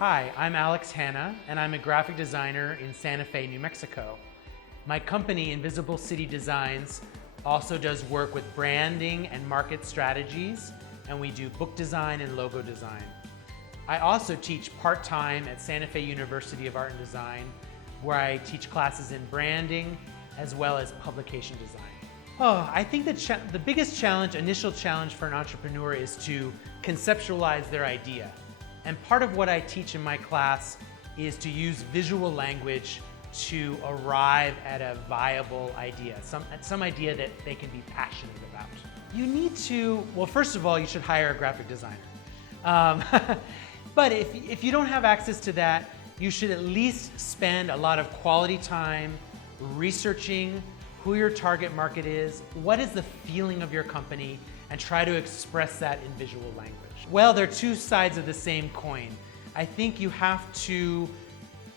Hi, I'm Hanna, and I'm a graphic designer in Santa Fe, New Mexico. My company, Invisible City Designs, also does work with branding and market strategies, and we do book design and logo design. I also teach part-time at Santa Fe University of Art and Design, where I teach classes in branding as well as publication design. I think the biggest initial challenge for an entrepreneur is to conceptualize their idea. And part of what I teach in my class is to use visual language to arrive at a viable idea, some idea that they can be passionate about. You need to, well, first of all, you should hire a graphic designer. But if you don't have access to that, you should at least spend a lot of quality time researching who your target market is, what is the feeling of your company, and try to express that in visual language. Well, there are two sides of the same coin. I think you have to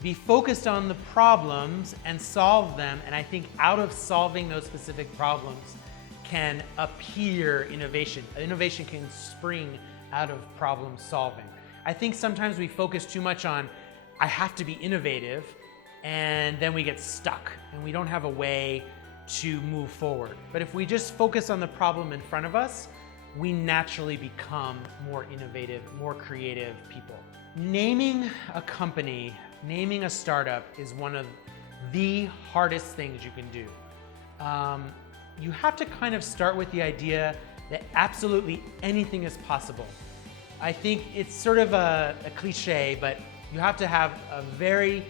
be focused on the problems and solve them, and I think out of solving those specific problems can appear innovation. Innovation can spring out of problem solving. I think sometimes we focus too much on, I have to be innovative, and then we get stuck, and we don't have a way to move forward. But if we just focus on the problem in front of us, we naturally become more innovative, more creative people. Naming a company, naming a startup is one of the hardest things you can do. You have to kind of start with the idea that absolutely anything is possible. I think it's sort of a cliche, but you have to have a very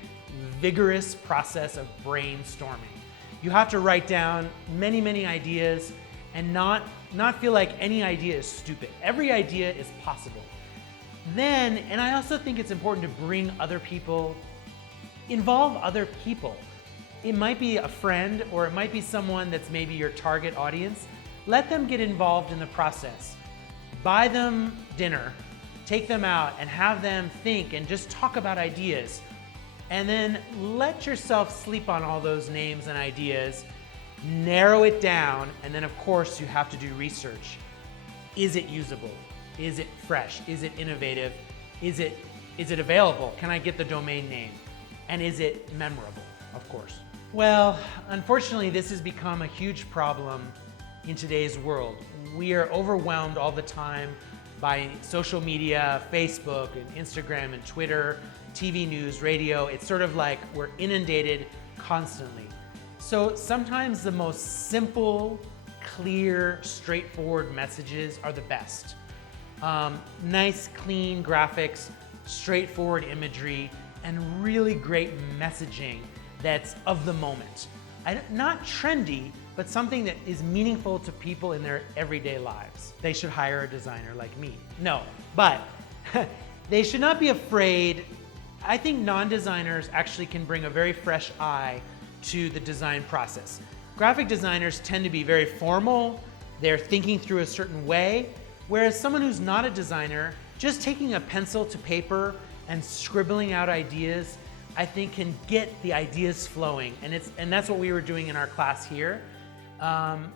vigorous process of brainstorming. You have to write down many, many ideas and not feel like any idea is stupid. Every idea is possible. Then, and I also think it's important to bring other people, involve other people. It might be a friend or it might be someone that's maybe your target audience. Let them get involved in the process. Buy them dinner, take them out and have them think and just talk about ideas. And then let yourself sleep on all those names and ideas, narrow it down, and then of course you have to do research. Is it usable? Is it fresh? Is it innovative? Is it available? Can I get the domain name? And is it memorable, of course? Well, unfortunately, this has become a huge problem in today's world. We are overwhelmed all the time by social media, Facebook and Instagram and Twitter, TV news, radio. It's sort of like we're inundated constantly. So sometimes the most simple, clear, straightforward messages are the best. Nice, clean graphics, straightforward imagery, and really great messaging that's of the moment. Not trendy, but something that is meaningful to people in their everyday lives. They should hire a designer like me. No, but they should not be afraid. I think non-designers actually can bring a very fresh eye to the design process. Graphic designers tend to be very formal, they're thinking through a certain way, whereas someone who's not a designer, just taking a pencil to paper and scribbling out ideas, I think can get the ideas flowing, and that's what we were doing in our class here. And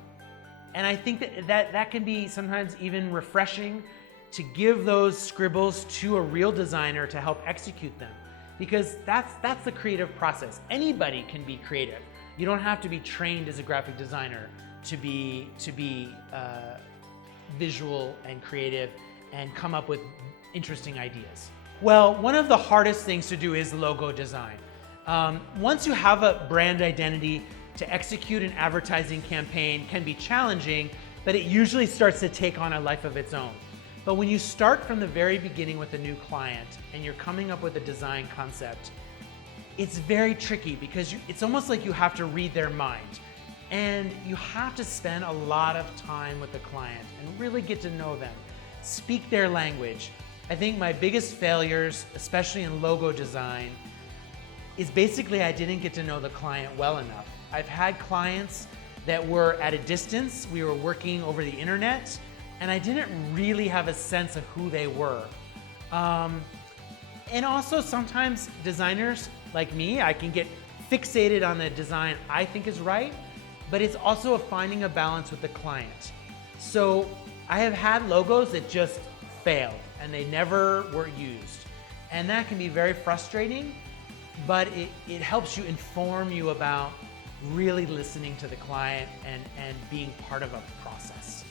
I think that can be sometimes even refreshing to give those scribbles to a real designer to help execute them, because that's the creative process. Anybody can be creative. You don't have to be trained as a graphic designer to be visual and creative and come up with interesting ideas. Well, one of the hardest things to do is logo design. Once you have a brand identity, to execute an advertising campaign can be challenging, but it usually starts to take on a life of its own. But when you start from the very beginning with a new client and you're coming up with a design concept, it's very tricky because it's almost like you have to read their mind. And you have to spend a lot of time with the client and really get to know them, speak their language. I think my biggest failures, especially in logo design, is basically I didn't get to know the client well enough. I've had clients that were at a distance, we were working over the internet, and I didn't really have a sense of who they were. And also sometimes designers like me, I can get fixated on the design I think is right, but it's also finding a balance with the client. So I have had logos that just failed and they never were used. And that can be very frustrating, but it helps you inform you about really listening to the client and being part of a process.